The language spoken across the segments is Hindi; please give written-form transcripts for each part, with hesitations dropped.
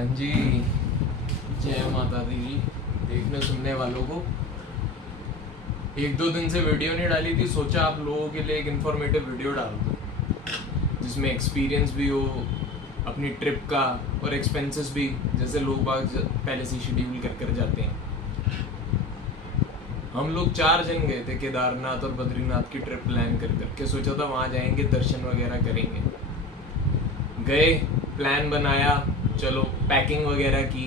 हाँ जी, जय माता दी जी। देखने सुनने वालों को, एक दो दिन से वीडियो नहीं डाली थी, सोचा आप लोगों के लिए एक इन्फॉर्मेटिव वीडियो डाल दूँ जिसमें एक्सपीरियंस भी हो अपनी ट्रिप का और एक्सपेंसेस भी, जैसे लोग बाग पहले से शेड्यूल कर जाते हैं। हम लोग 4 जन गए थे केदारनाथ और बद्रीनाथ की ट्रिप प्लान करके, सोचा था वहाँ जाएंगे, दर्शन वगैरह करेंगे। गए, प्लान बनाया, चलो पैकिंग वगैरह की।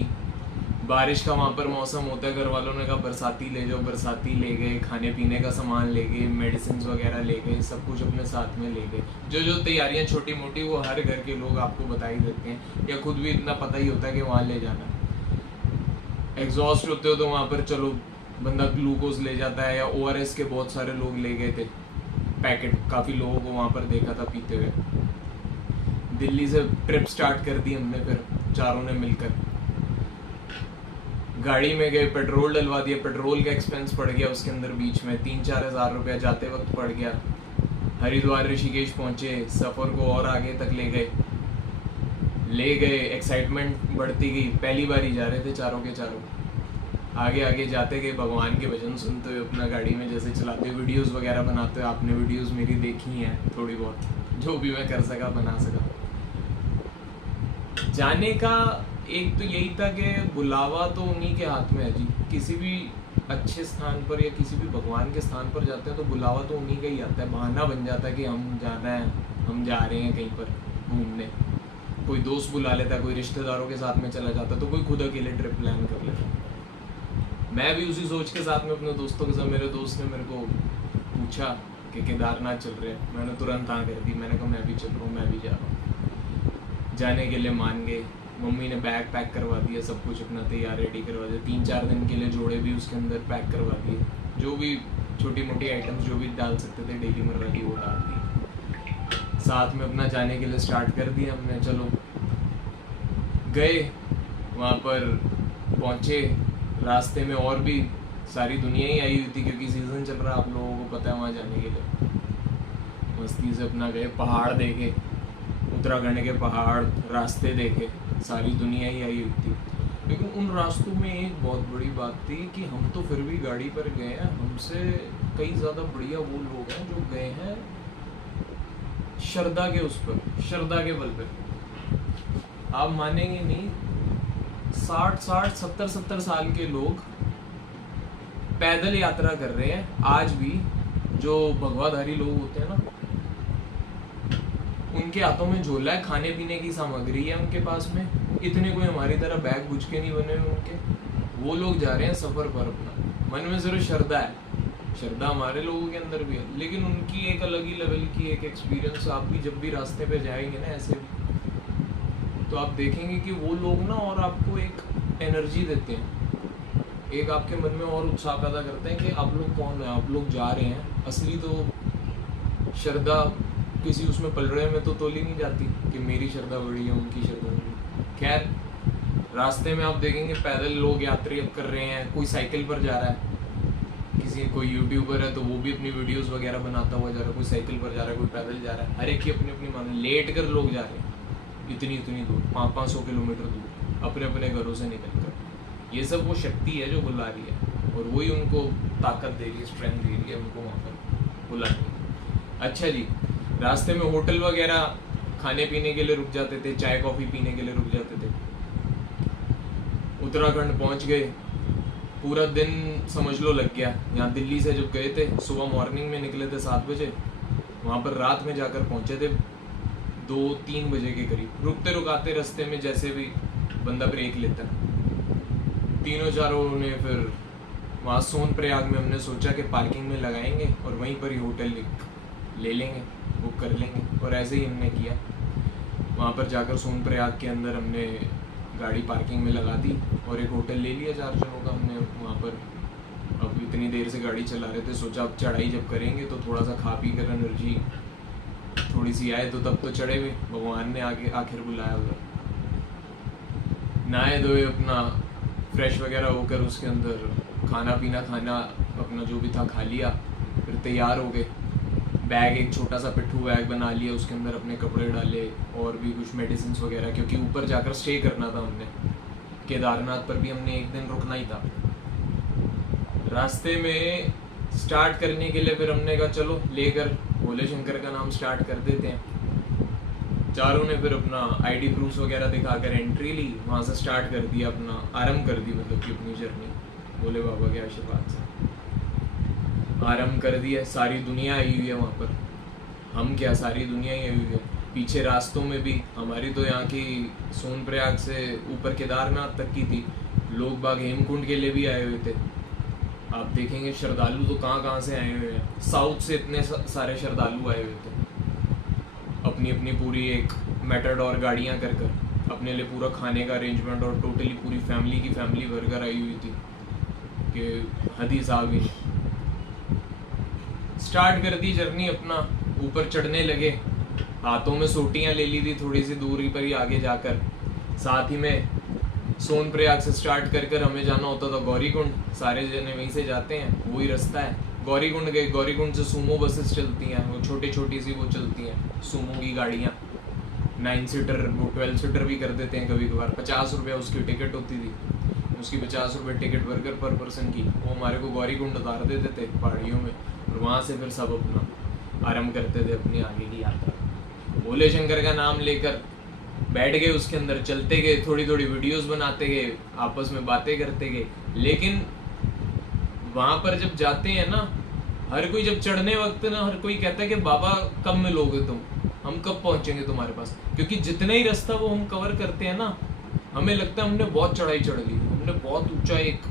बारिश का वहाँ पर मौसम होता है, घर वालों ने कहा बरसाती ले जाओ, बरसाती ले गए। खाने पीने का सामान ले गए, मेडिसिन वगैरह ले गए, सब कुछ अपने साथ में ले गए। जो जो तैयारियाँ छोटी मोटी वो हर घर के लोग आपको बता ही देते हैं, या खुद भी इतना पता ही होता है कि वहाँ ले जाना है। एग्जॉस्ट होते हो तो वहाँ पर चलो बंदा ग्लूकोज ले जाता है, या ORS के बहुत सारे लोग ले गए थे पैकेट, काफ़ी लोगों को वहाँ पर देखा था पीते हुए। दिल्ली से ट्रिप स्टार्ट कर दी हमने, फिर चारों ने मिलकर गाड़ी में गए, पेट्रोल डलवा दिया। पेट्रोल का एक्सपेंस पड़ गया उसके अंदर बीच में 3-4 हज़ार रुपया जाते वक्त पड़ गया। हरिद्वार ऋषिकेश पहुंचे, सफ़र को और आगे तक ले गए। एक्साइटमेंट बढ़ती गई, पहली बार ही जा रहे थे चारों के चारों। आगे आगे जाते गए, भगवान के भजन सुनते हुए अपना गाड़ी में जैसे चलाते हुए, वीडियोस वगैरह बनाते हुए। आपने वीडियोस मेरी देखी हैं थोड़ी बहुत, जो भी मैं कर सका बना सका। जाने का एक तो यही था कि बुलावा तो उन्हीं के हाथ में है जी। किसी भी अच्छे स्थान पर या किसी भी भगवान के स्थान पर जाते हैं तो बुलावा तो उन्हीं का ही आता है। बहाना बन जाता है कि हम जाना है, हम जा रहे हैं कहीं पर घूमने। कोई दोस्त बुला लेता है, कोई रिश्तेदारों के साथ में चला जाता है, तो कोई खुद अकेले ट्रिप प्लान कर लेता है। मैं भी उसी सोच के साथ में अपने दोस्तों के साथ, मेरे दोस्त ने मेरे को पूछा कि केदारनाथ चल रहे हैं, मैंने तुरंत हाँ कर दी। मैंने कहा मैं भी चल रहा हूँ, मैं भी जा रहा हूँ। जाने के लिए मान गए। मम्मी ने बैग पैक करवा दिया, सब कुछ अपना तैयार रेडी करवा दिया। 3-4 दिन के लिए जोड़े भी उसके अंदर पैक करवा दिए, जो भी छोटी मोटी आइटम्स जो भी डाल सकते थे डेली मर्रा की वो डाल दी। साथ में अपना जाने के लिए स्टार्ट कर दिया हमने। चलो गए, वहाँ पर पहुँचे। रास्ते में और भी सारी दुनिया ही आई हुई थी, क्योंकि सीज़न चल रहा है, आप लोगों को पता है। वहाँ जाने के लिए मस्ती से अपना गए, पहाड़ देखे, उत्तराखंड के पहाड़, रास्ते देखे, सारी दुनिया ही आई हुई थी। लेकिन उन रास्तों में एक बहुत बड़ी बात थी कि हम तो फिर भी गाड़ी पर गए हैं, हमसे कई ज़्यादा बढ़िया वो लोग हैं जो गए हैं श्रद्धा के उस पर, श्रद्धा के बल पर। आप मानेंगे नहीं, 60-60, 70-70 साल के लोग पैदल यात्रा कर रहे हैं आज भी। जो भगवाधारी लोग होते हैं ना, उनके हाथों में झोला है, खाने पीने की सामग्री है उनके पास में। इतने कोई हमारी तरह बैग बुझ के नहीं बने हुए उनके। वो लोग जा रहे हैं सफर पर अपना, मन में सिर्फ श्रद्धा है। श्रद्धा हमारे लोगों के अंदर भी है, लेकिन उनकी एक अलग ही लेवल की एक एक्सपीरियंस। आप भी जब भी रास्ते पे जाएंगे ना ऐसे भी, तो आप देखेंगे कि वो लोग ना और आपको एक एनर्जी देते हैं, एक आपके मन में और उत्साह पैदा करते हैं कि आप लोग कौन है, आप लोग जा रहे हैं। असली तो श्रद्धा किसी उसमें पलड़े में तो तोली नहीं जाती कि मेरी श्रद्धा बड़ी है, उनकी श्रद्धा बड़ी। खैर, रास्ते में आप देखेंगे पैदल लोग यात्री अब कर रहे हैं, कोई साइकिल पर जा रहा है, कोई यूट्यूबर है तो वो भी अपनी वीडियोस वगैरह बनाता हुआ जा रहा है, कोई साइकिल पर जा रहा है, कोई पैदल जा रहा है। हर एक की अपनी अपनी मान। लेट कर लोग जा रहे हैं इतनी दूर, 500 किलोमीटर दूर, अपने अपने घरों से निकल कर। ये सब वो शक्ति है जो बुला रही है, और वही उनको ताकत दे रही है, स्ट्रेंथ दे रही है उनको वहाँ पर बुलाने की। अच्छा जी, रास्ते में होटल वगैरह खाने पीने के लिए रुक जाते थे, चाय कॉफ़ी पीने के लिए रुक जाते थे। उत्तराखंड पहुंच गए, पूरा दिन समझ लो लग गया। यहाँ दिल्ली से जब गए थे, सुबह मॉर्निंग में निकले थे 7 बजे, वहाँ पर रात में जाकर पहुँचे थे 2-3 बजे के करीब। रुकते रुकाते रास्ते में जैसे भी बंदा ब्रेक लेता है, तीनों चारों ने फिर वहाँ सोनप्रयाग में हमने सोचा कि पार्किंग में लगाएंगे और वहीं पर ही होटल ले लेंगे, बुक कर लेंगे। और ऐसे ही हमने किया। वहाँ पर जाकर सोनप्रयाग के अंदर हमने गाड़ी पार्किंग में लगा दी और एक होटल ले लिया 4 जनों का हमने वहाँ पर। अब इतनी देर से गाड़ी चला रहे थे, सोचा अब चढ़ाई जब करेंगे तो थोड़ा सा खा पी कर एनर्जी थोड़ी सी आए, तो तब तो चढ़े हुए। भगवान ने आगे आखिर बुलाया उधर। नहाए धोए, अपना फ्रेश वगैरह होकर उसके अंदर खाना पीना, खाना अपना जो भी था खा लिया, फिर तैयार हो गए। बैग एक छोटा सा पिट्ठू बैग बना लिया, उसके अंदर अपने कपड़े डाले और भी कुछ मेडिसिन वगैरह, क्योंकि ऊपर जाकर स्टे करना था हमने। केदारनाथ पर भी हमने एक दिन रुकना ही था। रास्ते में स्टार्ट करने के लिए फिर हमने कहा चलो लेकर भोले शंकर का नाम स्टार्ट कर देते हैं। चारों ने फिर अपना आईडी प्रूफ वगैरह दिखाकर एंट्री ली, वहाँ से स्टार्ट कर दिया, अपना आरंभ कर दी, मतलब कि अपनी जर्नी भोले बाबा के आशीर्वाद से आरंभ कर दिया। सारी दुनिया आई हुई है वहाँ पर, हम क्या सारी दुनिया ही आई हुई है। पीछे रास्तों में भी हमारी तो यहाँ की सोनप्रयाग से ऊपर केदारनाथ तक की थी, लोग बाग हेमकुंड के लिए भी आए हुए थे। आप देखेंगे श्रद्धालु तो कहाँ से आए हुए हैं, साउथ से इतने सारे श्रद्धालु आए हुए थे, अपनी अपनी पूरी एक मेटाडोर गाड़ियाँ कर अपने लिए पूरा खाने का अरेंजमेंट, और टोटली पूरी फैमिली की फैमिली भरकर आई हुई थी कि हद ही साहब ही। स्टार्ट कर दी जर्नी, अपना ऊपर चढ़ने लगे, हाथों में सोटियाँ ले ली थी थोड़ी सी दूरी पर ही आगे जाकर। साथ ही में सोनप्रयाग से स्टार्ट कर हमें जाना होता था गौरीकुंड, सारे जने वहीं से जाते हैं, वही रास्ता है। गौरीकुंड गए, गौरीकुंड से सूमो बसेस चलती हैं, वो छोटी सी वो चलती हैं सूमो की गाड़ियाँ, 9 सीटर, वो 12 सीटर भी कर देते हैं कभी कभार। 50 रुपया उसकी टिकट होती थी, उसकी 50 रुपये टिकट वर्कर पर पर्सन की, वो हमारे को गौरीकुंड उतार देते थे पहाड़ियों में, और वहाँ से फिर सब अपना आरम्भ करते थे अपनी आगे की यात्रा। भोले शंकर का नाम लेकर बैठ गए, उसके अंदर चलते गए, थोड़ी थोड़ी वीडियोस बनाते गए, आपस में बातें करते गए। लेकिन वहाँ पर जब जाते हैं ना, हर कोई जब चढ़ने वक्त ना हर कोई कहता है कि बाबा कब मिलोगे तुम, हम कब पहुंचेंगे तुम्हारे पास, क्योंकि जितना ही रास्ता वो हम कवर करते हैं ना, हमें लगता है हमने बहुत चढ़ाई चढ़ ली, हमने बहुत ऊंचा एक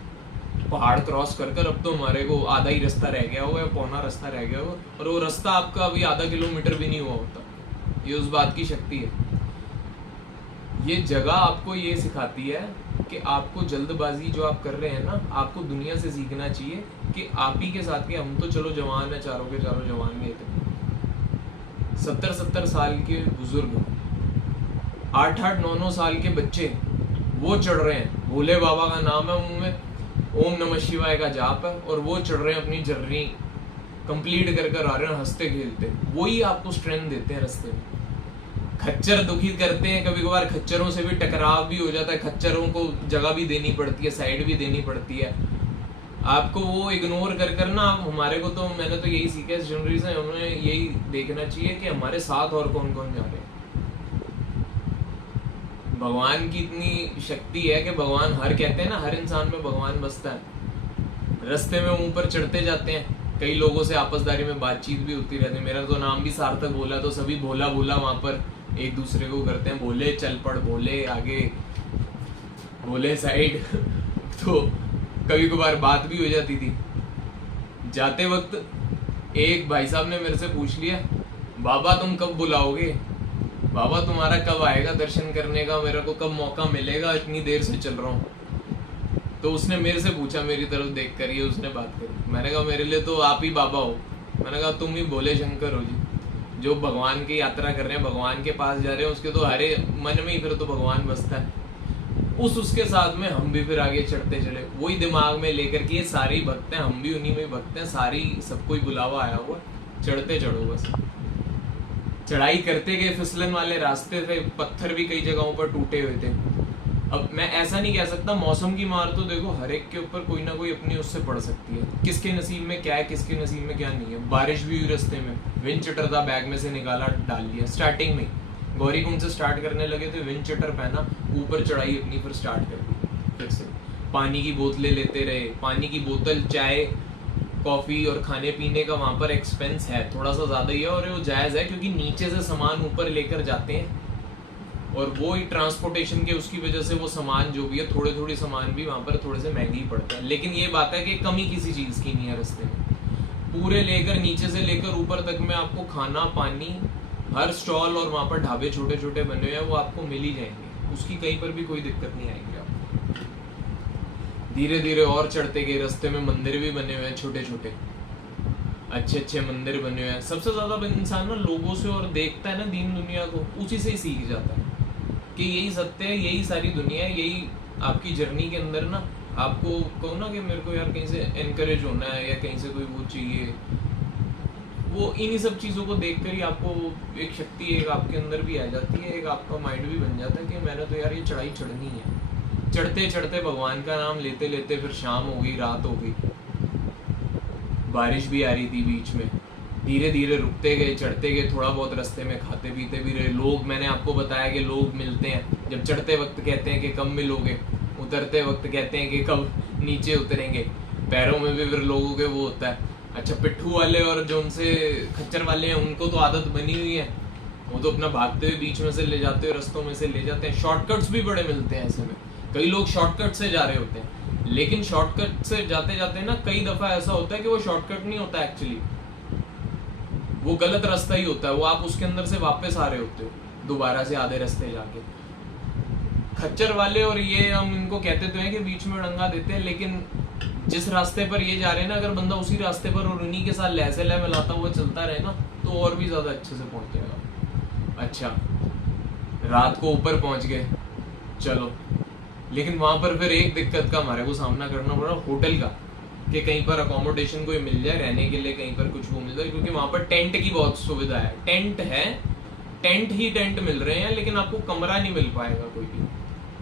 पहाड़ क्रॉस कर अब तो हमारे को आधा ही रास्ता रह गया हो या पौना रास्ता रह गया हो, और वो रास्ता आपका अभी आधा किलोमीटर भी नहीं हुआ होता। ये उस बात की शक्ति है। ये जगह आपको ये सिखाती है कि आपको जल्दबाजी जो आप कर रहे हैं ना, आपको दुनिया से सीखना चाहिए कि आप ही के साथ के, हम तो चलो जवान है, चारों के चारों जवान गए थे, 70-70 साल के बुजुर्ग, 8-8, 9-9 साल के बच्चे, वो चढ़ रहे हैं, भोले बाबा का नाम है मुंह में, ओम नमः शिवाय का जाप है, और वो चढ़ रहे हैं, अपनी जर्नी कंप्लीट कर आ रहे हैं हंसते खेलते। वही आपको स्ट्रेंथ देते हैं रास्ते में। खच्चर दुखी करते हैं, कभी कभार खच्चरों से भी टकराव भी हो जाता है, खच्चरों को जगह भी देनी पड़ती है, साइड भी देनी पड़ती है, आपको वो इग्नोर कर ना। हमारे को तो, मैंने तो यही सीखा इस जनवरी से, हमें यही देखना चाहिए कि हमारे साथ और कौन कौन जा रहे हैं। भगवान की इतनी शक्ति है कि भगवान, हर कहते हैं ना, हर इंसान में भगवान बसता है। रास्ते में ऊपर चढ़ते जाते हैं, कई लोगों से आपसदारी में बातचीत भी होती रहती है। मेरा तो नाम भी सार्थक भोला, तो सभी भोला भोला वहाँ पर एक दूसरे को करते हैं, भोले चल पड़, भोले आगे, भोले साइड तो कभी कभार बात भी हो जाती थी। जाते वक्त एक भाई साहब ने मेरे से पूछ लिया, बाबा तुम कब बुलाओगे, बाबा तुम्हारा कब आएगा दर्शन करने का, मेरे को कब मौका मिलेगा, इतनी देर से चल रहा हूँ। तो उसने मेरे से पूछा, मेरी तरफ देख कर, ये उसने बात करी। मैंने कहा मेरे लिए तो आप ही बाबा हो, मैंने कहा तुम ही भोले शंकर हो जी, जो भगवान की यात्रा कर रहे हैं, भगवान के पास जा रहे हैं, उसके तो हरे मन में ही फिर तो भगवान बसता है। उसके साथ में हम भी फिर आगे चढ़ते चले, वही दिमाग में लेकर के, ये सारी भक्त हैं, हम भी उन्हीं में भक्त हैं, सारी सबको ही बुलावा आया हुआ, चढ़ते चढ़ो बस। चढ़ाई करते गए, फिसलन वाले रास्ते थे, पत्थर भी कई जगहों पर टूटे हुए थे। अब मैं ऐसा नहीं कह सकता, मौसम की मार तो देखो हर एक के ऊपर कोई ना कोई अपनी उससे पड़ सकती है, किसके नसीब में क्या है, किसके नसीब में क्या नहीं है। बारिश भी हुई रास्ते में, विंड चिटर था, बैग में से निकाला, डाल लिया। स्टार्टिंग में गौरीकुंड से स्टार्ट करने लगे थे, विंड चिटर पहना, ऊपर चढ़ाई अपनी फिर स्टार्ट कर दी। फिर से पानी की बोतलें लेते रहे, पानी की बोतल, चाय, कॉफ़ी और खाने पीने का वहाँ पर एक्सपेंस है, थोड़ा सा ज़्यादा ही है, और वो जायज़ है क्योंकि नीचे से सामान ऊपर लेकर जाते हैं, और वो ही ट्रांसपोर्टेशन के उसकी वजह से वो सामान जो भी है, थोड़े थोड़े सामान भी वहाँ पर थोड़े से महंगे ही पड़ते हैं। लेकिन ये बात है कि कमी किसी चीज़ की नहीं है रास्ते में, पूरे लेकर नीचे से लेकर ऊपर तक में आपको खाना पानी, हर स्टॉल और वहाँ पर ढाबे छोटे छोटे बने हुए हैं, वो आपको मिल ही जाएंगे, उसकी कहीं पर भी कोई दिक्कत नहीं आएगी आपको। धीरे धीरे और चढ़ते गए, रास्ते में मंदिर भी बने हुए हैं, छोटे छोटे अच्छे अच्छे मंदिर बने हुए हैं। सबसे ज़्यादा इंसान ना लोगों से और देखता है ना दीन दुनिया को, उसी से ही सीख जाता है कि यही सत्य है, यही सारी दुनिया है, यही आपकी जर्नी के अंदर ना, आपको कहो ना कि मेरे को यार कहीं से एनकरेज होना है या कहीं से कोई वो चाहिए, वो इन्हीं सब चीज़ों को देख कर ही आपको एक शक्ति एक आपके अंदर भी आ जाती है, एक आपका माइंड भी बन जाता है कि मैंने तो यार ये चढ़ाई चढ़नी है। चढ़ते चढ़ते भगवान का नाम लेते लेते फिर शाम हो गई, रात हो गई, बारिश भी आ रही थी बीच में। धीरे धीरे रुकते गए, चढ़ते गए, थोड़ा बहुत रास्ते में खाते पीते भी रहे। लोग, मैंने आपको बताया कि लोग मिलते हैं, जब चढ़ते वक्त कहते हैं कि कब मिलोगे, उतरते वक्त कहते हैं कि कब नीचे उतरेंगे। पैरों में भी फिर लोगों के वो होता है। अच्छा, पिट्ठू वाले और जो उनसे खच्चर वाले हैं उनको तो आदत बनी हुई है, वो तो अपना भागते हुए बीच में से ले जाते हुए रास्तों में से ले जाते हैं। शॉर्टकट्स भी बड़े मिलते हैं ऐसे में, कई लोग शॉर्टकट से जा रहे होते हैं, लेकिन शॉर्टकट से जाते जाते ना कई दफा ऐसा होता है कि वो शॉर्टकट नहीं होता एक्चुअली, वो गलत रास्ता ही होता है। वो आप उसके अंदर से वापस आ रहे होते हो दोबारा से आधे रास्ते जाके। खच्चर वाले और ये हम इनको कहते तो हैं कि बीच में डंगा देते हैं, लेकिन जिस रास्ते पर ये जा रहे हैं ना, अगर बंदा उसी रास्ते पर और उन्हीं के साथ लहसे लह मिलाता हुआ चलता रहे ना, तो और भी ज्यादा अच्छे से पहुंच जाएगा। अच्छा, रात को ऊपर पहुंच गए, चलो, लेकिन वहां पर फिर एक दिक्कत का हमारे को सामना करना पड़ा, होटल का, कि कहीं पर अकोमोडेशन कोई मिल जाए रहने के लिए, कहीं पर कुछ वो मिल जाए, क्योंकि वहां पर टेंट की बहुत सुविधा है। टेंट है, टेंट ही टेंट मिल रहे हैं, लेकिन आपको कमरा नहीं मिल पाएगा कोई भी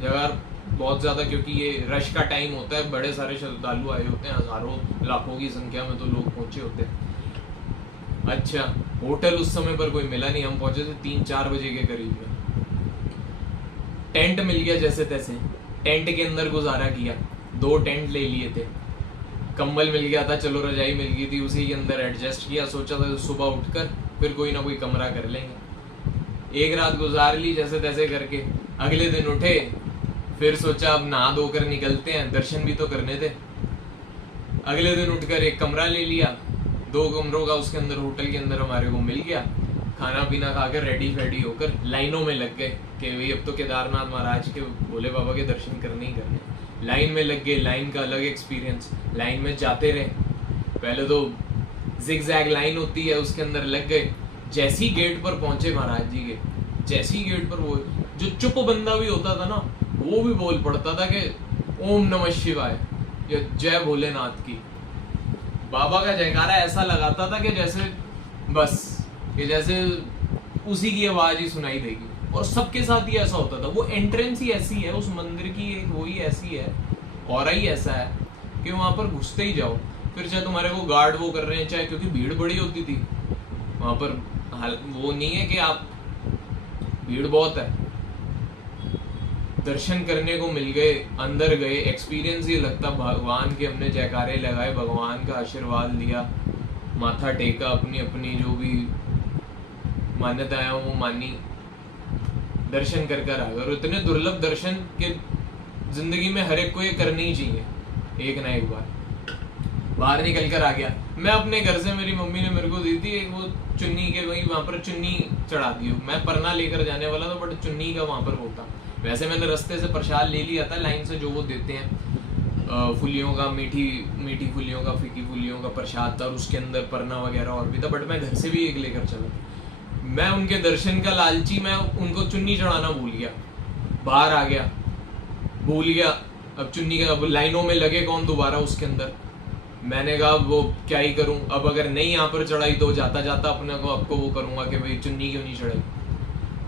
जगह बहुत ज्यादा, क्योंकि ये रश का टाइम होता है, बड़े सारे श्रद्धालु आए होते हैं, हजारों लाखों की संख्या में तो लोग पहुंचे होते हैं। अच्छा, होटल उस समय पर कोई मिला नहीं, हम पहुंचे थे 3-4 बजे के करीब में। टेंट मिल गया जैसे तैसे, टेंट के अंदर गुजारा किया, 2 टेंट ले लिए थे, कंबल मिल गया था, चलो रजाई मिल गई थी, उसी के अंदर एडजस्ट किया। सोचा था सुबह उठकर फिर कोई ना कोई कमरा कर लेंगे। एक रात गुजार ली जैसे तैसे करके। अगले दिन उठे, फिर सोचा अब नहा धोकर निकलते हैं, दर्शन भी तो करने थे। अगले दिन उठकर एक कमरा ले लिया, 2 कमरों का उसके अंदर, होटल के अंदर हमारे को मिल गया। खाना पीना खाकर रेडी फेडी होकर लाइनों में लग गए कि भाई अब तो केदारनाथ महाराज के, भोले बाबा के दर्शन करने ही करने। लाइन में लग गए, लाइन का अलग एक्सपीरियंस। लाइन में जाते रहे, पहले तो जिग जैग लाइन होती है, उसके अंदर लग गए। जैसी गेट पर पहुंचे महाराज जी के, जैसी गेट पर वो जो चुप बंदा भी होता था ना, वो भी बोल पड़ता था कि ओम नमः शिवाय या जय भोलेनाथ की। बाबा का जयकारा ऐसा लगाता था कि जैसे बस, कि जैसे उसी की आवाज ही सुनाई देगी। और सबके साथ ही ऐसा होता था, वो एंट्रेंस ही ऐसी है उस मंदिर की, एक वो ही ऐसी है, और ही ऐसा है कि वहां पर घुसते ही जाओ, फिर चाहे तुम्हारे को गार्ड वो कर रहे हैं, चाहे, क्योंकि भीड़ बड़ी होती थी वहां पर, वो नहीं है कि आप, भीड़ बहुत है। दर्शन करने को मिल गए, अंदर गए, एक्सपीरियंस ये लगता भगवान के, हमने जयकारे लगाए, भगवान का आशीर्वाद लिया, माथा टेका, अपनी अपनी जो भी मान्यताएं वो मानी, दर्शन कर कर आ गए। और इतने दुर्लभ दर्शन के जिंदगी में हर एक को ये करनी ही चाहिए एक ना एक बार। बाहर निकल कर आ गया मैं अपने घर से, मेरी मम्मी ने मेरे को दी थी एक वो चुन्नी के, वही वहां पर चुन्नी चढ़ा दी। मैं परना लेकर जाने वाला था, बट चुन्नी का वहां पर होता। वैसे मैंने रास्ते से प्रसाद ले लिया था लाइन से, जो वो देते हैं फुलियों का, मीठी मीठी फुलियों का, फीकी फुलियों का प्रसाद था, और उसके अंदर परना वगैरह और भी था, बट मैं घर से भी एक लेकर चला। मैं उनके दर्शन का लालची, मैं उनको चुन्नी चढ़ाना भूल गया, बाहर आ गया, भूल गया। अब चुन्नी का, अब लाइनों में लगे कौन दोबारा उसके अंदर। मैंने कहा वो क्या ही करूं, अब अगर नहीं यहाँ पर चढ़ाई तो जाता जाता अपने को आपको वो करूंगा कि भाई चुन्नी क्यों नहीं चढ़ाई।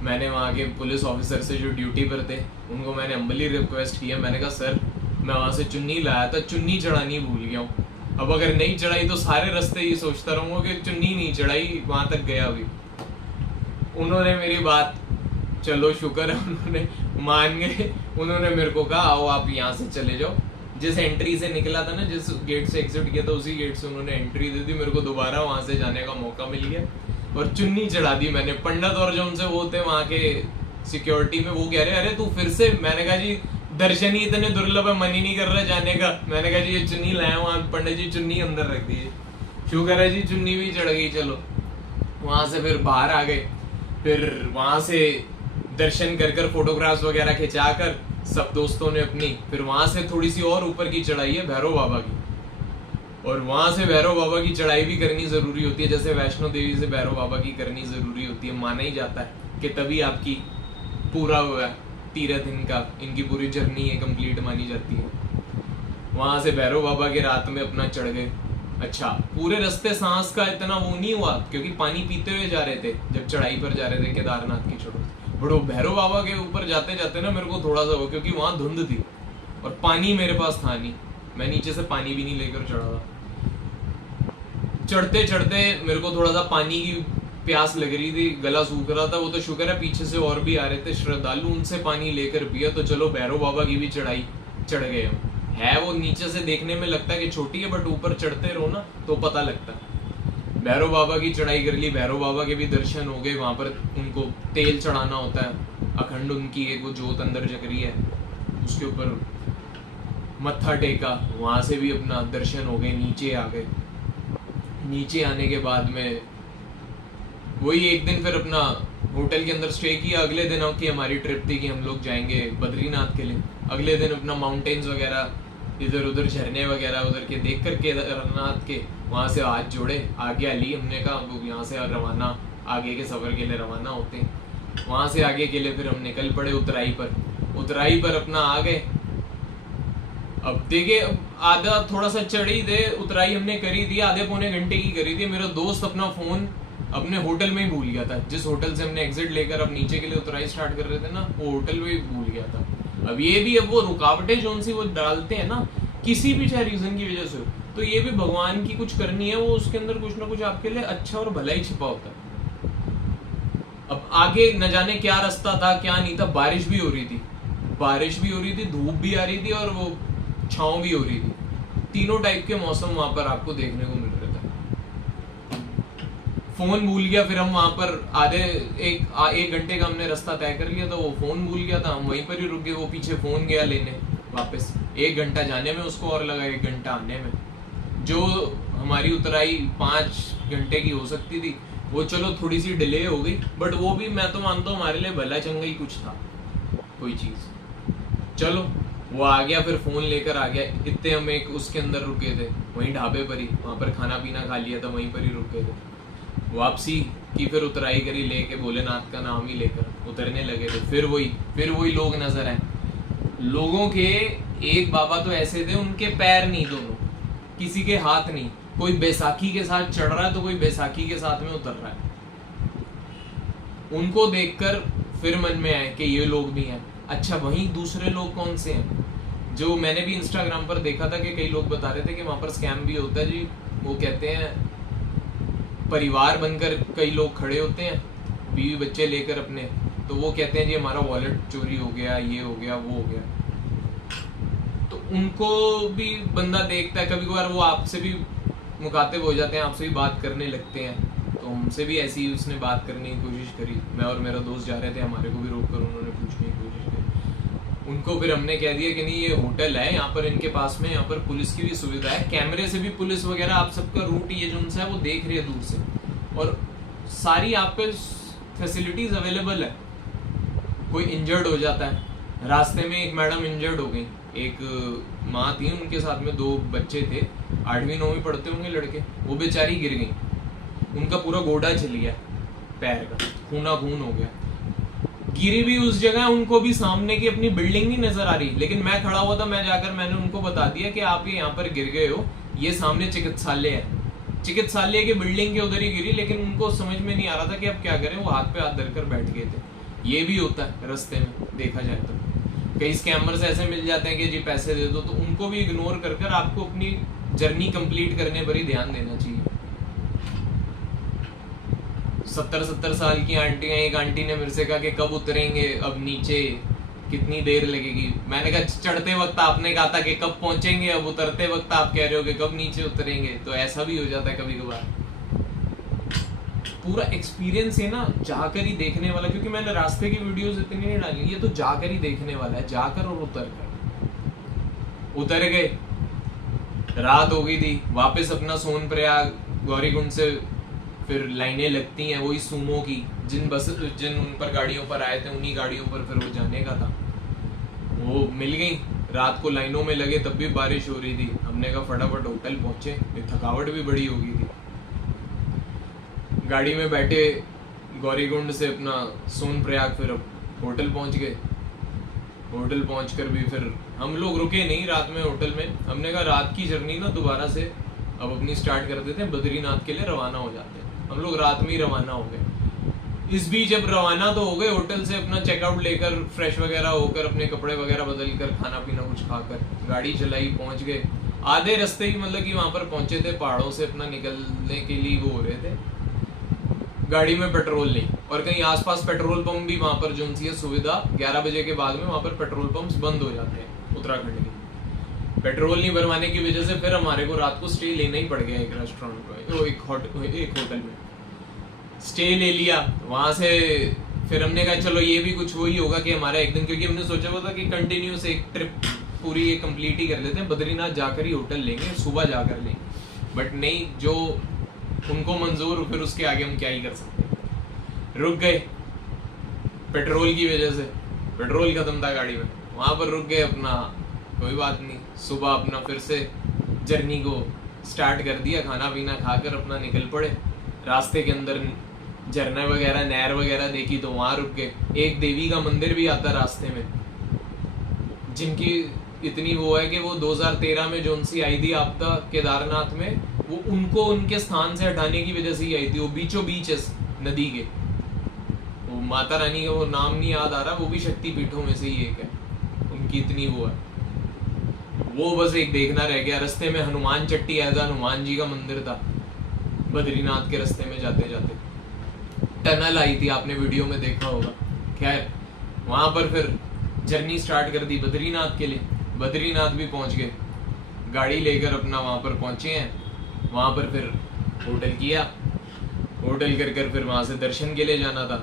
मैंने वहाँ के पुलिस ऑफिसर से जो ड्यूटी पर थे उनको मैंने हम्बली रिक्वेस्ट किया, मैंने कहा सर मैं वहाँ से चुन्नी लाया था, चुन्नी चढ़ानी भूल गया हूँ, अब अगर नहीं चढ़ाई तो सारे रास्ते ये सोचता रहूंगा कि चुन्नी नहीं चढ़ाई, वहां तक गया अभी। उन्होंने मेरी बात, चलो शुक्र है उन्होंने मान गए, उन्होंने मेरे को कहा आओ आप यहाँ से चले जाओ। जिस एंट्री से निकला था ना, जिस गेट से एग्जिट किया था, उसी गेट से उन्होंने एंट्री दे दी, मेरे को दोबारा वहां से जाने का मौका मिल गया और चुन्नी चढ़ा दी मैंने। पंडित और जो उनसे वो थे वहां के सिक्योरिटी में, वो कह रहे अरे तू फिर से, मैंने कहा जी दर्शन ही इतने दुर्लभ है, मन ही नहीं कर रहा जाने का। मैंने कहा जी ये चुन्नी लाया, वहां पंडित जी चुन्नी अंदर रख दी, शुक्र है जी चुन्नी भी चढ़ गई। चलो वहां से फिर बाहर आ गए, फिर वहां से दर्शन कर कर फोटोग्राफ्स वगैरह खिंचा कर सब दोस्तों ने अपनी, फिर वहां से थोड़ी सी और ऊपर की चढ़ाई है भैरव बाबा की, और वहां से भैरव बाबा की चढ़ाई भी करनी जरूरी होती है, जैसे वैष्णो देवी से भैरव बाबा की करनी जरूरी होती है। माना ही जाता है कि तभी आपकी पूरा हुआ तीर्थ, इनकी पूरी जर्नी है कंप्लीट मानी जाती है। वहां से भैरव बाबा के रात में अपना चढ़ गए, अच्छा, पूरे रास्ते सांस का इतना वो नहीं हुआ क्योंकि पानी पीते हुए जा रहे थे जब चढ़ाई पर जा रहे थे केदारनाथ की छोड़ो, बड़ो भैरव बाबा के ऊपर जाते जाते ना मेरे को थोड़ा सा हो, क्योंकि वहां धुंध थी और पानी मेरे पास था नहीं, मैं नीचे से पानी भी नहीं लेकर चढ़ा था। चढ़ते चढ़ते मेरे को थोड़ा सा पानी की प्यास लग रही थी, गला सूख रहा था, वो तो शुक्र है पीछे से और भी आ रहे थे श्रद्धालु, उनसे पानी लेकर पिया तो चलो भैरव बाबा की भी चढ़ाई चढ़ गए हम। है वो नीचे से देखने में लगता है कि छोटी है, बट ऊपर चढ़ते रहो ना तो पता लगता है। भैरव बाबा की चढ़ाई कर ली, भैरव बाबा के भी दर्शन हो गए। वहां पर उनको तेल चढ़ाना होता है अखंड, उनकी एक वो जोत अंदर जग रही है, उसके ऊपर मत्था टेका, वहां से भी अपना दर्शन हो गए। नीचे आ गए, नीचे आने के बाद में वही एक दिन फिर अपना होटल के अंदर स्टे किया। अगले दिन की हमारी ट्रिप थी कि हम लोग जाएंगे बद्रीनाथ के लिए। अगले दिन अपना माउंटेन्स वगैरह इधर उधर झरने वगैरह उधर के देख कर केदारनाथ के वहाँ से हाथ जोड़े, आगे ली। हमने कहा अब यहाँ से रवाना, आगे के सफ़र के लिए रवाना होते हैं। वहाँ से आगे के लिए फिर हम निकल पड़े उतराई पर। उतराई पर अपना आ गए। अब देखिए आधा थोड़ा सा चढ़ी थे, उतराई हमने करी थी, आधे पौने घंटे की करी थी। मेरा दोस्त अपना फ़ोन अपने होटल में ही भूल गया था, जिस होटल से हमने एग्जिट लेकर अब नीचे के लिए उतराई स्टार्ट कर रहे थे ना, वो होटल में ही भूल गया था। अब ये भी अब वो रुकावटें जो उनसी वो डालते हैं ना किसी भी चाहे रीजन की वजह से हो, तो ये भी भगवान की कुछ करनी है, वो उसके अंदर कुछ ना कुछ आपके लिए अच्छा और भला ही छिपा होता है। अब आगे न जाने क्या रास्ता था क्या नहीं था, बारिश भी हो रही थी, धूप भी आ रही थी और वो छाँव भी हो रही थी। तीनों टाइप के मौसम वहां पर आपको देखने को मिल रहे थे। फोन भूल गया, फिर हम वहां पर आधे एक घंटे का हमने रास्ता तय कर लिया था, वो फोन भूल गया था, हम वहीं पर ही रुक गए। वो पीछे फोन गया लेने वापस, 1 घंटा जाने में उसको और लगा, 1 घंटा आने में। जो हमारी उतराई 5 घंटे की हो सकती थी वो चलो थोड़ी सी डिले हो गई, बट वो भी मैं तो मानता हूँ हमारे लिए भला चंगा ही कुछ था, कोई चीज। चलो वो आ गया, फिर फोन लेकर आ गया। इतने हम एक उसके अंदर रुके थे, वहीं ढाबे पर ही, वहां पर खाना पीना खा लिया था, वहीं पर ही रुके थे। वापसी की फिर उतराई करी लेके, भोलेनाथ का नाम ही लेकर उतरने लगे थे। फिर वही लोग नजर आए। लोगों के एक बाबा तो ऐसे थे, उनके पैर नहीं दोनों, किसी के हाथ नहीं। कोई बैसाखी के साथ चढ़ रहा है तो कोई बैसाखी के साथ में उतर रहा है। उनको देखकर फिर मन में आए कि ये लोग भी हैं। अच्छा, वहीं दूसरे लोग कौन से हैं जो मैंने भी इंस्टाग्राम पर देखा था कि कई लोग बता रहे थे कि वहां पर स्कैम भी होता है जी। वो कहते हैं परिवार बनकर कई लोग खड़े होते हैं, बीवी बच्चे लेकर अपने, तो वो कहते हैं जी हमारा वॉलेट चोरी हो गया, ये हो गया, वो हो गया। तो उनको भी बंदा देखता है, कभी कभार वो आपसे भी मुखातिब हो जाते हैं, आपसे भी बात करने लगते हैं। तो हमसे भी ऐसी ही उसने बात करने की कोशिश करी। मैं और मेरा दोस्त जा रहे थे, हमारे को भी रोक कर उन्होंने पूछने की कोशिश करी। उनको फिर हमने कह दिया कि नहीं ये होटल है, यहाँ पर इनके पास में यहाँ पर पुलिस की भी सुविधा है, कैमरे से भी पुलिस वगैरह आप सबका रूट ये जो उनसे है वो देख रही है दूर से, और सारी आप पे फैसिलिटीज अवेलेबल है। कोई इंजर्ड हो जाता है, रास्ते में एक मैडम इंजर्ड हो गई, एक माँ थी, उनके साथ में 2 बच्चे थे, 8वीं 9वीं पढ़ते होंगे लड़के, वो बेचारी गिर गई, उनका पूरा गोडा चल गया, पैर का खूना खून हो गया। गिरी भी उस जगह, उनको भी सामने की अपनी बिल्डिंग नहीं नजर आ रही, लेकिन मैं खड़ा हुआ था, मैं जाकर मैंने उनको बता दिया कि आप ये यहाँ पर गिर गए हो, ये सामने चिकित्सालय है, चिकित्सालय की बिल्डिंग के उधर ही गिरी। लेकिन उनको समझ में नहीं आ रहा था कि अब क्या करें, वो हाथ पे हाथ धरकर बैठ गए थे। ये भी होता है रास्ते में, देखा जाए तो कई स्कैमर्स ऐसे मिल जाते हैं कि जी पैसे दे दो, तो उनको भी इग्नोर कर आपको अपनी जर्नी कंप्लीट करने पर ही ध्यान देना चाहिए। 70 साल की आंटियां, एक आंटी ने मेरे से कहा कि कब उतरेंगे अब नीचे, कितनी देर लगेगी। मैंने कहा चढ़ते वक्त आपने कहा था कि कब पहुंचेंगे, अब उतरते वक्त आप कह रहे हो कि कब नीचे उतरेंगे। तो ऐसा भी हो जाता है कभी कभार। पूरा एक्सपीरियंस है ना, जाकर ही देखने वाला, क्योंकि मैंने रास्ते की वीडियोस इतनी नहीं डाली, ये तो जाकर ही देखने वाला है, जाकर और उतर गए। रात हो गई थी, वापस अपना सोनप्रयाग गौरीकुंड से फिर लाइनें लगती हैं वही सूमो की, जिन उन पर गाड़ियों पर आए थे उन्हीं गाड़ियों पर फिर वो जाने का था, वो मिल गई। रात को लाइनों में लगे, तब भी बारिश हो रही थी। हमने कहा फटाफट होटल पहुंचे, थकावट भी बड़ी हो गई थी। गाड़ी में बैठे गौरीकुंड से अपना सोनप्रयाग, फिर होटल पहुंच गए। होटल पहुंचकर भी फिर हम लोग रुके नहीं रात में होटल में। हमने कहा रात की जर्नी ना दोबारा से अब अपनी स्टार्ट कर देते हैं, बद्रीनाथ के लिए रवाना हो जाते हैं। हम लोग रात में ही रवाना हो गए। इस बीच अब रवाना तो हो गए होटल से, अपना चेकआउट लेकर फ्रेश वगैरह होकर अपने कपड़े वगैरह बदल कर खाना पीना कुछ खाकर गाड़ी चलाई, पहुंच गए। आधे रास्ते ही मतलब कि वहां पर पहुंचे थे, पहाड़ों से अपना निकलने के लिए वो हो रहे थे। गाड़ी में पेट्रोल नहीं, और कहीं आसपास पेट्रोल पंप भी वहां पर जो है सुविधा 11 बजे के बाद में वहां पर पेट्रोल पंप्स बंद हो जाते हैं उत्तराखंड के। पेट्रोल नहीं भरवाने की वजह से फिर हमारे को रात को स्टे लेना ही पड़ गया एक रेस्टोरेंट में, एक होटल में स्टे ले लिया। वहां से फिर हमने कहा चलो ये भी कुछ वही होगा कि हमारा एक दिन, क्योंकि हमने सोचा हुआ था कि कंटिन्यूस एक ट्रिप पूरी ये कंप्लीट ही कर लेते हैं, बद्रीनाथ जाकर ही होटल लेंगे, सुबह जाकर लेंगे। बट नहीं, जो उनको मंजूर, फिर उसके आगे हम क्या ही कर सकते हैं। रुक गए पेट्रोल की वजह से, पेट्रोल खत्म था गाड़ी में, वहां पर रुक गए। अपना कोई बात नहीं, सुबह अपना फिर से जर्नी को स्टार्ट कर दिया, खाना पीना खाकर अपना निकल पड़े। रास्ते के अंदर झरना वगैरह, नहर वगैरह देखी तो वहां रुक गए। एक देवी का मंदिर भी आता रास्ते में, जिनकी इतनी वो है कि वो 2013 में जो उनसी आई थी आपदा केदारनाथ में, वो उनको उनके स्थान से हटाने की वजह से ही आई थी। वो बीचों बीच है नदी के, वो माता रानी का वो नाम नहीं याद आ रहा, वो भी शक्ति पीठों में से ही एक है, उनकी इतनी वो है। वो बस एक देखना रह गया। रास्ते में हनुमान चट्टी ऐसा हनुमान जी का मंदिर था, बद्रीनाथ के रास्ते में जाते जाते टनल आई थी, आपने वीडियो में देखा होगा। खैर वहां पर फिर जर्नी स्टार्ट कर दी बद्रीनाथ के लिए। बद्रीनाथ भी पहुंच गए, गाड़ी लेकर अपना वहां पर पहुंचे हैं। वहां पर फिर होटल किया, होटल कर कर फिर वहां से दर्शन के लिए जाना था।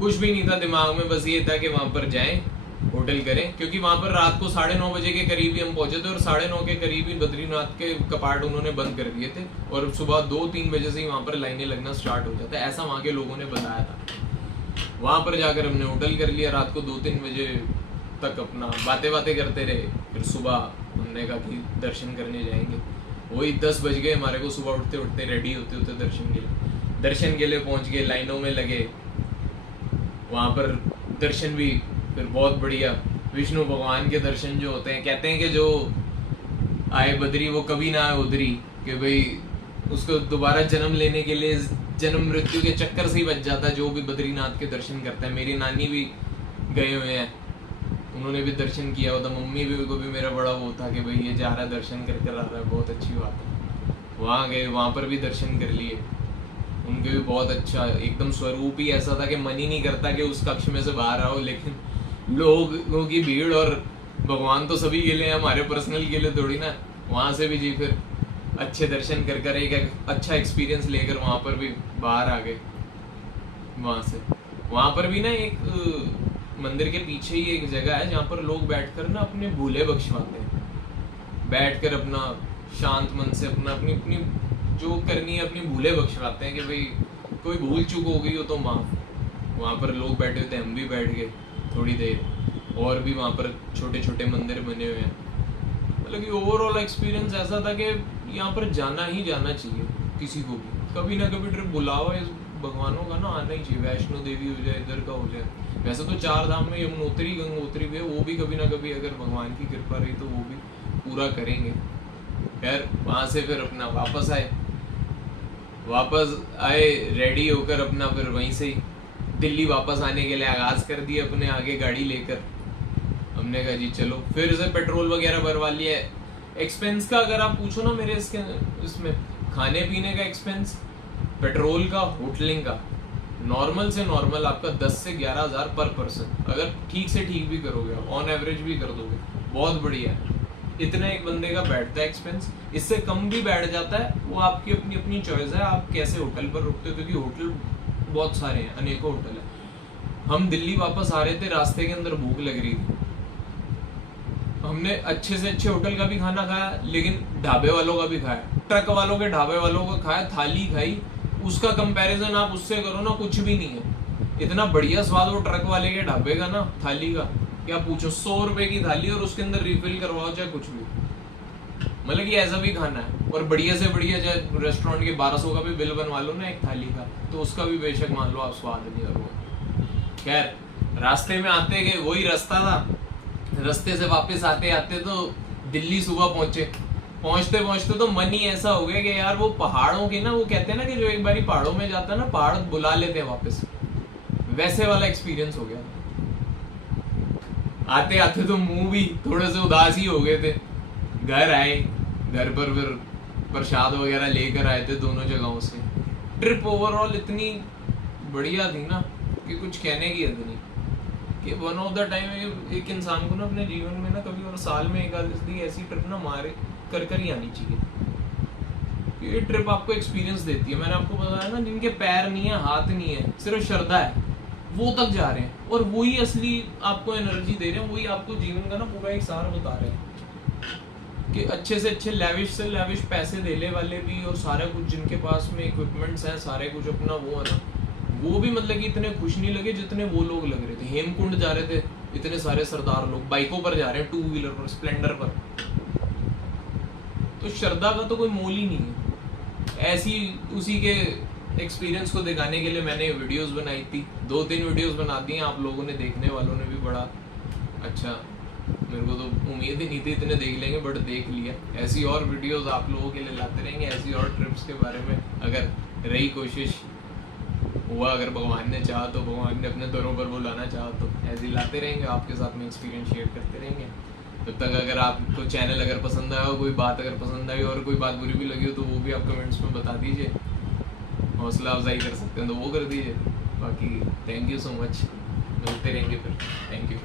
कुछ भी नहीं था दिमाग में, बस ये था कि वहां पर जाएं, होटल करें, क्योंकि वहां पर रात को 9:30 बजे के करीब ही हम पहुंचे थे, और 9:30 के करीब ही बद्रीनाथ के कपाट उन्होंने बंद कर दिए थे, और सुबह 2-3 बजे से ही वहां पर लाइनें लगना स्टार्ट हो जाता है, ऐसा वहां के लोगों ने बताया था। वहां पर जाकर हमने होटल कर लिया। रात को 2-3 बजे तक अपना बातें करते रहे। फिर सुबह हमने कहा कि दर्शन करने जाएंगे। वही 10 बज गए हमारे को, सुबह उठते उठते रेडी होते होते दर्शन के लिए पहुंच गए। लाइनों में लगे, वहां पर दर्शन भी फिर बहुत बढ़िया। विष्णु भगवान के दर्शन जो होते हैं, कहते हैं कि जो आए बद्री वो कभी ना आए उधरी, कि भाई उसको दोबारा जन्म लेने के लिए जन्म मृत्यु के चक्कर से ही बच जाता है जो भी बद्रीनाथ के दर्शन करता है। मेरी नानी भी गए हुए हैं, उन्होंने भी दर्शन किया होता। मम्मी भी को भी मेरा बड़ा वो था कि भाई ये जा रहा है दर्शन करके आ रहा है, बहुत अच्छी बात है। वहाँ गए, वहाँ पर भी दर्शन कर लिए। उनके भी बहुत अच्छा, एकदम स्वरूप ही ऐसा था कि मन ही नहीं करता कि उस कक्ष में से बाहर आओ, लेकिन लोगों की भीड़, और भगवान तो सभी के लिए, हमारे पर्सनल के लिए थोड़ी ना। वहाँ से भी जी फिर अच्छे दर्शन कर कर एक अच्छा एक्सपीरियंस लेकर वहाँ पर भी बाहर आ गए। वहाँ पर भी ना एक मंदिर के पीछे ही एक जगह है जहाँ पर लोग बैठकर ना अपने भूले बख्शवाते हैं, बैठकर अपना शांत मन से अपना अपनी अपनी जो करनी है अपनी भूले बख्शवाते हैं, कि भाई कोई भूल चूक हो गई हो तो माफ। वहाँ पर लोग बैठे थे, हम भी बैठ गए थोड़ी देर। और भी वहाँ पर छोटे छोटे मंदिर बने हुए हैं। मतलब कि ओवरऑल एक्सपीरियंस ऐसा था कि यहाँ पर जाना ही जाना चाहिए किसी को भी, कभी ना कभी ट्रिप बुलावा इस भगवानों का ना आना ही चाहिए। वैष्णो देवी हो जाए, इधर का हो जाए, वैसे तो 4 धाम में यमुनोत्री गंगोत्री भी है, वो भी कभी ना कभी अगर भगवान की कृपा रही तो वो भी पूरा करेंगे। खैर वहाँ से फिर अपना वापस आए रेडी होकर अपना फिर वहीं से दिल्ली वापस आने के लिए आगाज कर दिया अपने आगे गाड़ी लेकर। हमने कहा जी चलो, फिर से पेट्रोल वगैरह भरवा लिया। एक्सपेंस का अगर आप पूछो ना मेरे इसमें खाने पीने का एक्सपेंस, पेट्रोल का, होटलिंग का, नॉर्मल से नॉर्मल आपका 10 से 11 हज़ार पर पर्सन, अगर ठीक से ठीक भी करोगे, ऑन एवरेज भी कर दोगे, बहुत बढ़िया है। इतना एक बंदे का बैठता है एक्सपेंस। इससे कम भी बैठ जाता है, वो आपकी अपनी अपनी चॉइस है, आप कैसे होटल पर रुकते हो, क्योंकि होटल बहुत सारे हैं, अनेकों होटल है। हम दिल्ली वापस आ रहे थे, रास्ते के अंदर भूख लग रही थी। हमने अच्छे से अच्छे होटल का भी खाना खाया, लेकिन ढाबे वालों का भी खाया, ट्रक वालों के ढाबे वालों का खाया, थाली खाई। उसका कंपैरिजन आप उससे करो ना, कुछ भी नहीं है। इतना बढ़िया स्वाद वो ट्रक वाले के ढाबे का ना, थाली का क्या पूछो। 100 रुपए की थाली और उसके अंदर रिफिल करवाओ चाहे कुछ भी, मतलब कि ऐसा भी खाना है। और बढ़िया से बढ़िया चाहे रेस्टोरेंट के 1200 का भी बिल बनवा लो ना एक थाली का, तो उसका भी बेशक मान लो आप स्वाद नहीं करो। खैर रास्ते में आते गए, वही रास्ता था, रास्ते से वापस आते आते तो दिल्ली सुबह पहुंचे। पहुंचते पहुंचते तो मन ही ऐसा हो गया कि यार वो पहाड़ों की ना, वो कहते हैं ना कि जो एक बारी पहाड़ों में जाता है ना, पहाड़ बुला लेते हैं वापस, वैसे वाला एक्सपीरियंस हो गया। आते आते तो मुंह भी थोड़े से उदास ही हो गए थे। घर आए, घर पर फिर प्रसाद वगैरह लेकर आए थे दोनों जगहों से। ट्रिप ओवरऑल इतनी बढ़िया थी ना कि कुछ कहने की हद नहीं। कि वन ऑफ द टाइम एक इंसान को ना अपने जीवन में ना कभी और साल में एक आध ऐसी ट्रिप ना मारे कर ही आनी चाहिए। ये ट्रिप आपको एक्सपीरियंस देती है। मैंने आपको बताया ना, जिनके पैर नहीं है, हाथ नहीं है, सिर्फ श्रद्धा है, वो तक जा रहे हैं और वही असली आपको एनर्जी दे रहे हैं, वही आपको जीवन का ना पूरा एक सार बता रहे हैं कि अच्छे से अच्छे लेविश से लेविश पैसे देने वाले भी और सारा कुछ जिनके पास में इक्विपमेंट्स हैं, सारे कुछ अपना वो है ना, वो भी मतलब कि इतने खुश नहीं लगे जितने वो लोग लग रहे थे। हेमकुंड जा रहे थे इतने सारे सरदार लोग, बाइकों पर जा रहे हैं, 2 व्हीलर पर, स्प्लेंडर पर। तो श्रद्धा का तो कोई मोल ही नहीं है। ऐसी उसी के एक्सपीरियंस को दिखाने के लिए मैंने वीडियोस बनाई थी, 2-3 वीडियोस बना दी हैं। आप लोगों ने, देखने वालों ने भी बड़ा अच्छा, मेरे को तो उम्मीद ही नहीं थी इतने देख लेंगे, बट देख लिया। ऐसी और वीडियोस आप लोगों के लिए लाते रहेंगे, ऐसी और ट्रिप्स के बारे में अगर रही कोशिश हुआ, अगर भगवान ने चाहा तो, भगवान ने अपने दरों पर बुलाना चाहा तो ऐसे लाते रहेंगे, आपके साथ में एक्सपीरियंस शेयर करते रहेंगे। तब तक अगर आपको चैनल अगर पसंद आया हो, कोई बात अगर पसंद आई और कोई बात बुरी भी लगी हो तो वो भी आप कमेंट्स में बता दीजिए। हौसला अफजाई कर सकते हैं तो वो कर दीजिए। बाकी थैंक यू सो मच, मिलते रहेंगे फिर। Thank you.